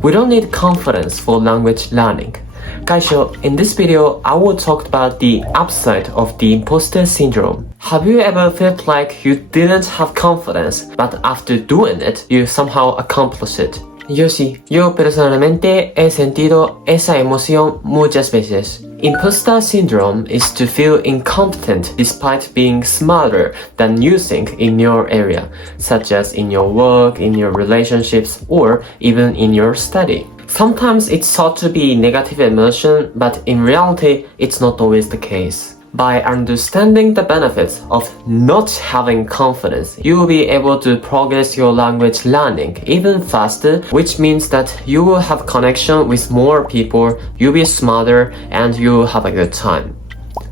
We don't need confidence for language learning. Kaisho, in this video, I will talk about the upside of the imposter syndrome. Have you ever felt like you didn't have confidence, but after doing it, you somehow accomplished it? Yo sí, yo personalmente he sentido esa emoción muchas veces. Imposter syndrome is to feel incompetent despite being smarter than you think in your area, such as in your work, in your relationships, or even in your study. Sometimes it's thought to be negative emotion, but in reality, it's not always the case. By understanding the benefits of not having confidence, you will be able to progress your language learning even faster, which means that you will have connection with more people, you'll be smarter, and you'll have a good time.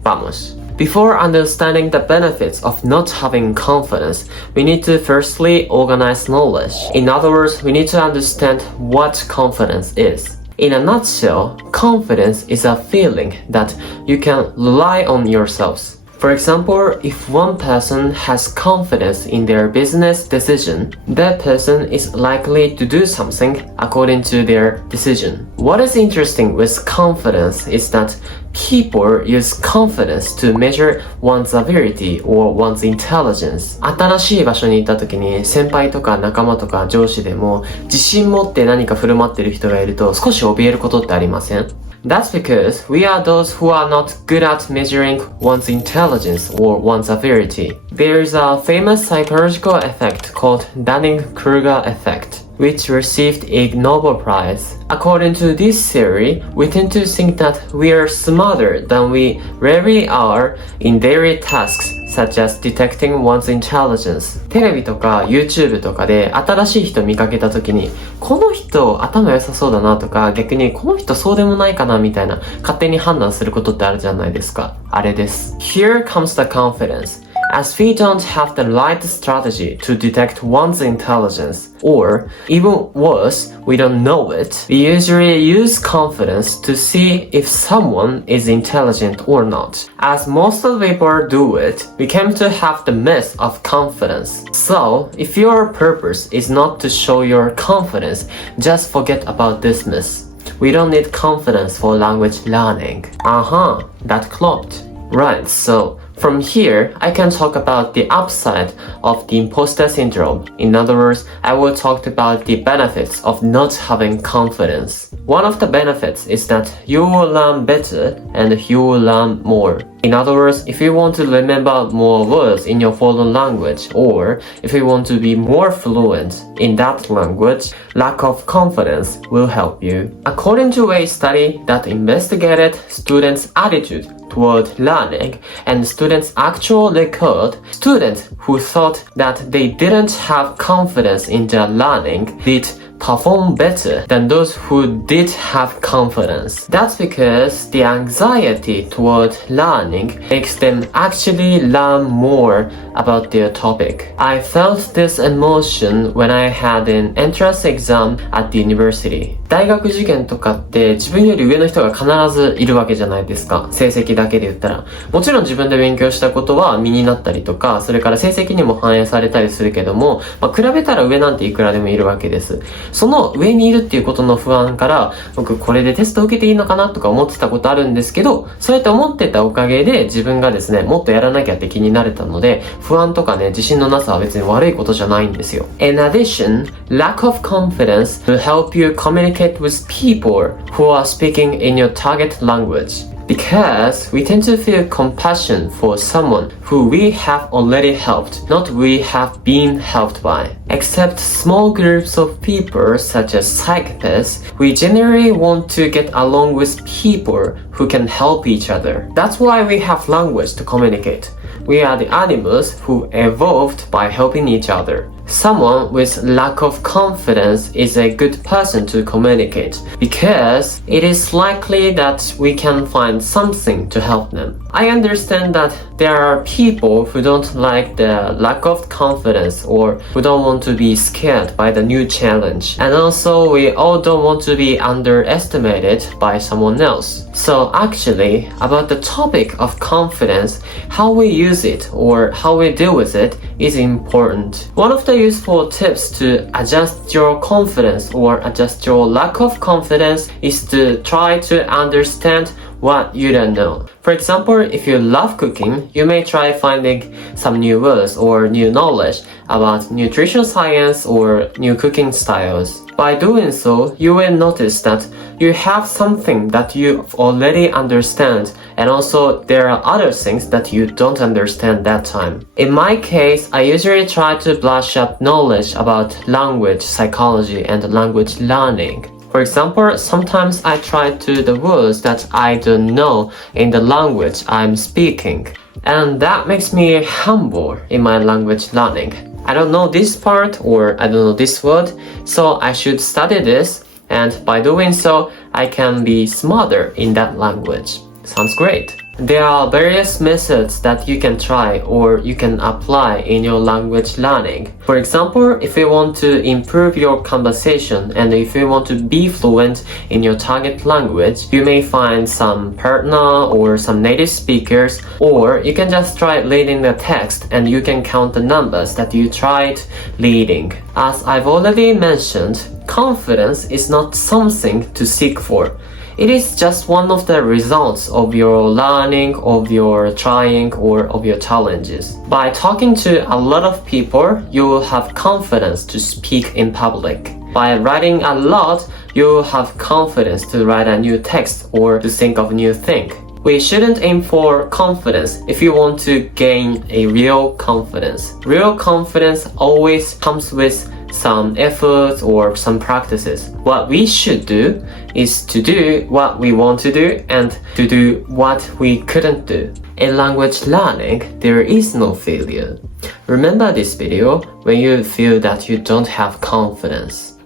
Vamos. Before understanding the benefits of not having confidence, we need to firstly organize knowledge. In other words, we need to understand what confidence is. In a nutshell, confidence is a feeling that you can rely on yourselves. For example, if one person has confidence in their business decision, that person is likely to do something according to their decision. What is interesting with confidence is that people use confidence to measure one's ability or one's intelligence. 新しい場所に行った時に先輩とか仲間とか上司でも自信持って何か振る舞ってる人がいると少し怯えることってありません？ That's because we are those who are not good at measuring one's intelligence or one's ability. There is a famous psychological effect called Dunning-Kruger effect, which received a Nobel Prize. According to this theory, we tend to think that we are smarter than we really are in daily tasks such as detecting one's intelligence. テレビとか YouTube とかで新しい人見かけた時にこの人頭良さそうだなとか逆にこの人そうでもないかなみたいな勝手に判断することってあるじゃないですか。あれです。Here comes the confidence. As we don't have the right strategy to detect one's intelligence, or even worse, we don't know it, we usually use confidence to see if someone is intelligent or not. As most of the people do it, we came to have the myth of confidence. So, if your purpose is not to show your confidence, just forget about this myth. We don't need confidence for language learning. That klopped. Right, so from here, I can talk about the upside of the imposter syndrome. In other words, I will talk about the benefits of not having confidence. One of the benefits is that you will learn better and you will learn more. In other words, if you want to remember more words in your foreign language, or if you want to be more fluent in that language, lack of confidence will help you. According to a study that investigated students' attitude toward learning and students' actual record, students who thought that they didn't have confidence in their learning did perform better than those who did have confidence. That's because the anxiety toward learning makes them actually learn more about their topic. I felt this emotion when I had an entrance exam at the university. 大学受験とかって自分より上の人が必ずいるわけじゃないですか。成績だけで言ったら。もちろん自分で勉強したことは身になったりとか、それから成績にも反映されたりするけども、比べたら上なんていくらでもいるわけです。その上にいるっていうことの不安から、僕これでテスト受けていいのかなとか思ってたことあるんですけど、そうやって思ってたおかげで自分がですね、もっとやらなきゃって気になれたので、不安とかね、自信のなさは別に悪いことじゃないんですよ。In addition, lack of confidence will help you communicate with people who are speaking in your target language. Because we tend to feel compassion for someone who we have already helped, not we have been helped by. Except small groups of people such as psychopaths, we generally want to get along with people who can help each other. That's why we have language to communicate. We are the animals who evolved by helping each other. Someone with lack of confidence is a good person to communicate because it is likely that we can find something to help them. I understand that there are people who don't like the lack of confidence or who don't want to be scared by the new challenge. And also we all don't want to be underestimated by someone else. So actually, about the topic of confidence, how we use it or how we deal with it is important. One of the Another useful tips to adjust your confidence or adjust your lack of confidence is to try to understand what you don't know. For example, if you love cooking, you may try finding some new words or new knowledge about nutrition science or new cooking styles. By doing so, you will notice that you have something that you already understand, and also there are other things that you don't understand that time. In my case, I usually try to brush up knowledge about language psychology and language learning. For example, sometimes I try to the words that I don't know in the language I'm speaking. And that makes me humble in my language learning. I don't know this part or I don't know this word, so I should study this, and by doing so, I can be smarter in that language. Sounds great. There are various methods that you can try or you can apply in your language learning. For example, if you want to improve your conversation and if you want to be fluent in your target language, you may find some partner or some native speakers, or you can just try reading the text and you can count the numbers that you tried reading. As I've already mentioned, confidence is not something to seek for. It is just one of the results of your learning, of your trying, or of your challenges. By talking to a lot of people, you will have confidence to speak in public. By writing a lot, you will have confidence to write a new text or to think of a new thing. We shouldn't aim for confidence if you want to gain a real confidence. Real confidence always comes with some effort or some practices. What we should do is to do what we want to do and to do what we couldn't do. In language learning, there is no failure. Remember this video when you feel that you don't have confidence.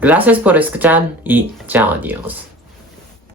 Gracias por escuchar y chao, adiós.